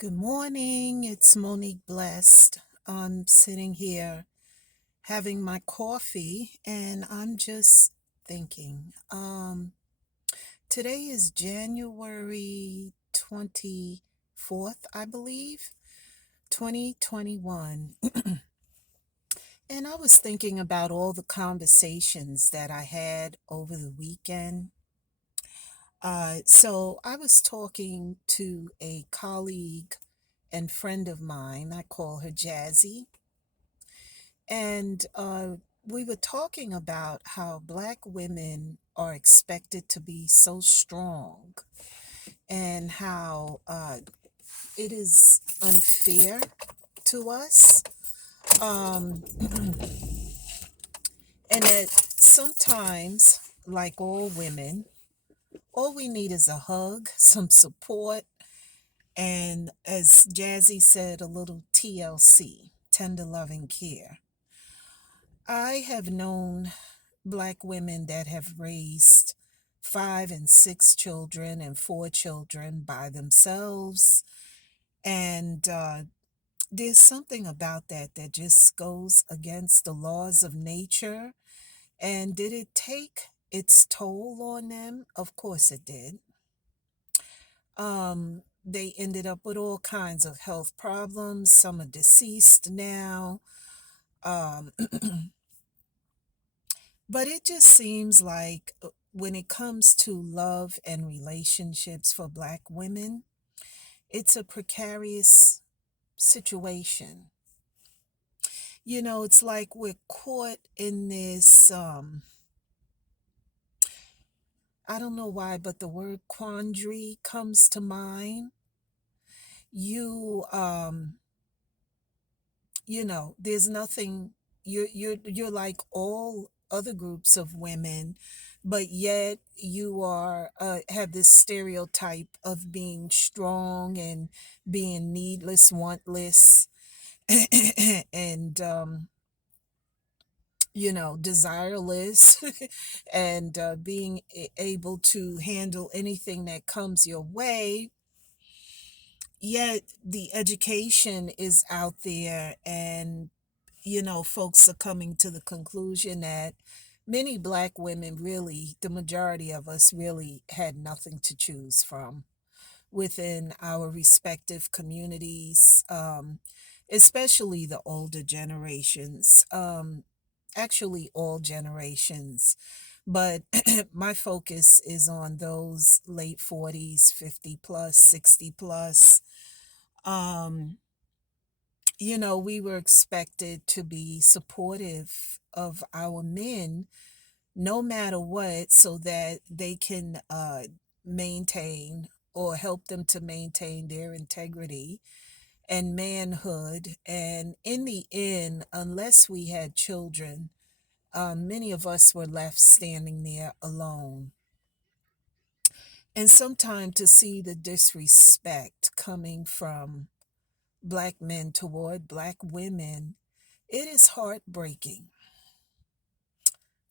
Good morning. It's Monique Blessed. I'm sitting here having my coffee and I'm just thinking. Today is January 24th, I believe, 2021. And I was thinking about all the conversations that I had over the weekend. So I was talking to a colleague and friend of mine. I call her Jazzy. And we were talking about how Black women are expected to be so strong and how it is unfair to us. Um, and that sometimes, like all women, all we need is a hug, some support, and as Jazzy said, a little TLC, tender loving care. I have known Black women that have raised five and six children and four children by themselves. And there's something about that that just goes against the laws of nature. And did it take its toll on them? Of course it did. They ended up with all kinds of health problems. Some are deceased now. Um, But it just seems like when it comes to love and relationships for Black women, it's a precarious situation. It's like we're caught in this, I don't know why, but the word quandary comes to mind. You, there's nothing, you're like all other groups of women, but yet you are have this stereotype of being strong and being needless, wantless, and desireless, and being able to handle anything that comes your way. Yet the education is out there, and folks are coming to the conclusion that many Black women, really, the majority of us, really had nothing to choose from within our respective communities, especially the older generations, actually, all generations. But my focus is on those late 40s, 50 plus, 60 plus. Um, we were expected to be supportive of our men no matter what, so that they can maintain or help them to maintain their integrity and manhood. And in the end, unless we had children, many of us were left standing there alone. And sometimes to see the disrespect coming from Black men toward Black women, it is heartbreaking.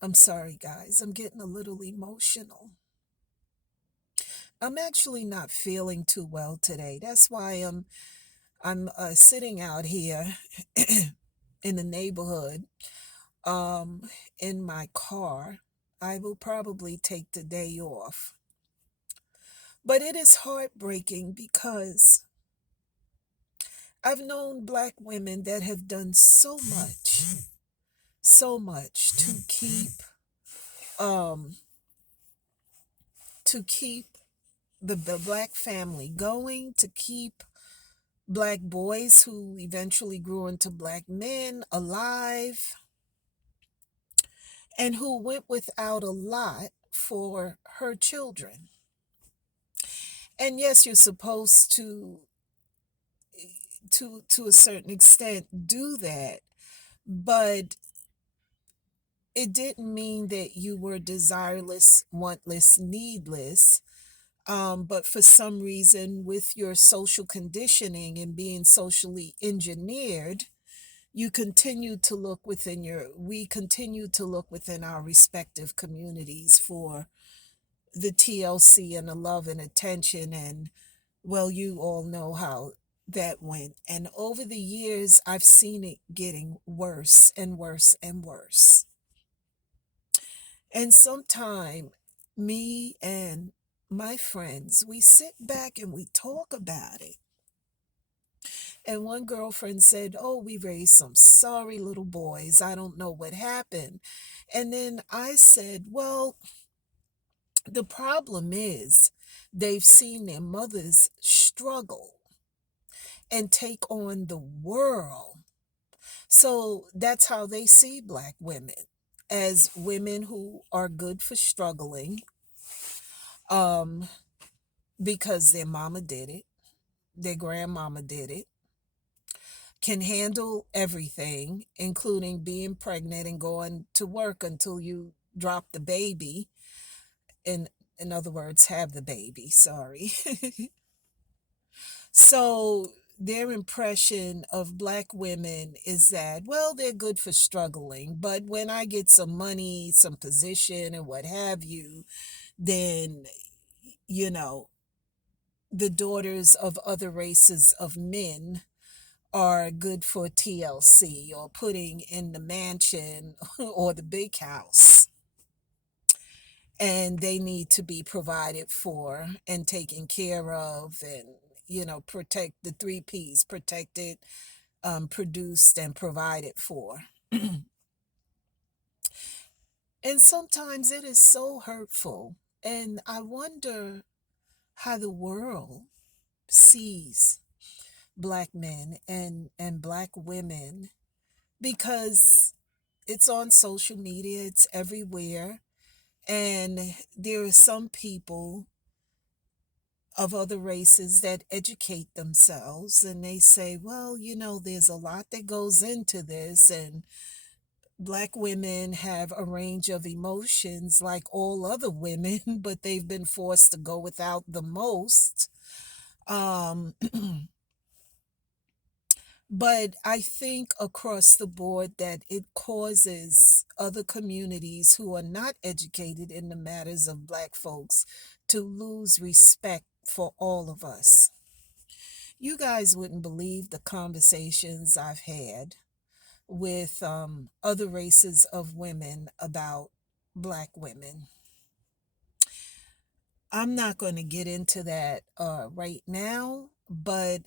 I'm sorry, guys. I'm getting a little emotional. I'm actually not feeling too well today. That's why I'm sitting out here in the neighborhood, um, in my car. I will probably take the day off. But it is heartbreaking because I've known Black women that have done so much um, to keep the Black family going, to keep Black boys who eventually grew into Black men alive, and who went without a lot for her children. And yes, you're supposed to a certain extent do that, but it didn't mean that you were desireless, wantless, needless. But for some reason, with your social conditioning and being socially engineered, we continue to look within our respective communities for the TLC and the love and attention. And well, you all know how that went. And over the years, I've seen it getting worse and worse and worse. And sometime, me and my friends, we sit back and we talk about it. And one girlfriend said, "Oh, we raised some sorry little boys. I don't know what happened." And then I said, "Well, the problem is they've seen their mothers struggle and take on the world. So that's how they see Black women, as women who are good for struggling, um, because their mama did it, their grandmama did it, can handle everything, including being pregnant and going to work until you drop the baby. In in other words, have the baby, sorry." So their impression of Black women is that, well, they're good for struggling, but when I get some money, some position, and what have you, then, you know, the daughters of other races of men are good for TLC or putting in the mansion or the big house. And they need to be provided for and taken care of, and, protect the three P's: protected, produced, and provided for. And sometimes it is so hurtful. And I wonder how the world sees Black men and Black women, because it's on social media, it's everywhere. And there are some people of other races that educate themselves and they say, well, there's a lot that goes into this, and Black women have a range of emotions like all other women, but they've been forced to go without the most. Um, but I think across the board that it causes other communities who are not educated in the matters of Black folks to lose respect for all of us. You guys wouldn't believe the conversations I've had with other races of women about Black women. I'm not going to get into that right now, but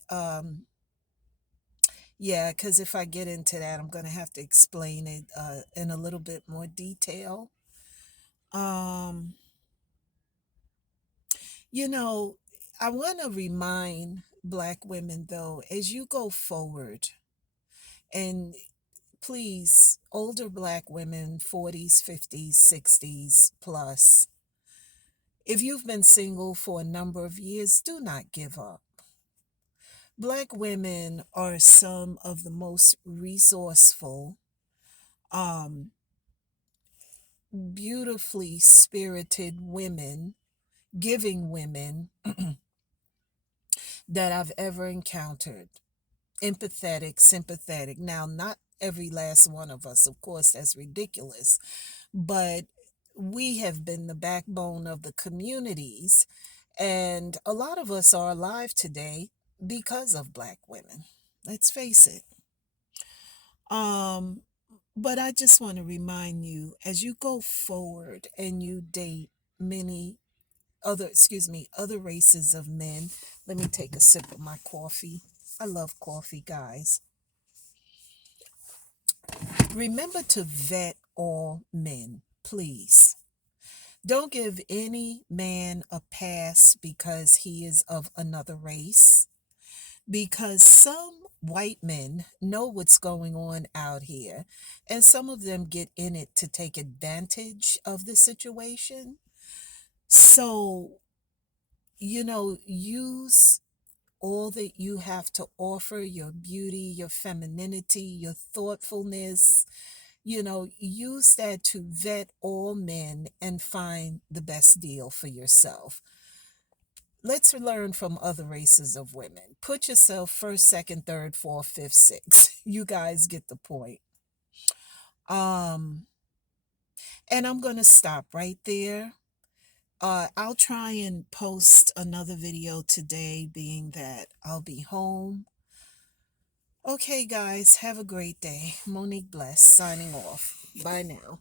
yeah, because if I get into that, I'm going to have to explain it in a little bit more detail. Um, you know, I want to remind Black women, though, as you go forward, and please, older Black women, 40s, 50s, 60s plus, if you've been single for a number of years, do not give up. Black women are some of the most resourceful, um, beautifully spirited women, giving women that I've ever encountered. Empathetic, sympathetic. Now, not every last one of us, of course, that's ridiculous, but we have been the backbone of the communities, and a lot of us are alive today because of Black women. Let's face it. Um, but I just want to remind you, as you go forward and you date many other races of men. Let me take a sip of my coffee. I love coffee, guys. Remember to vet all men, please. Don't give any man a pass because he is of another race, because some white men know what's going on out here, and some of them get in it to take advantage of the situation. So, use all that you have to offer: your beauty, your femininity, your thoughtfulness. Use that to vet all men and find the best deal for yourself. Let's learn from other races of women. Put yourself first, second, third, fourth, fifth, sixth. You guys get the point. Um, and I'm going to stop right there. I'll try and post another video today, being that I'll be home. Okay, guys, have a great day. Monique Bless signing off. Bye now.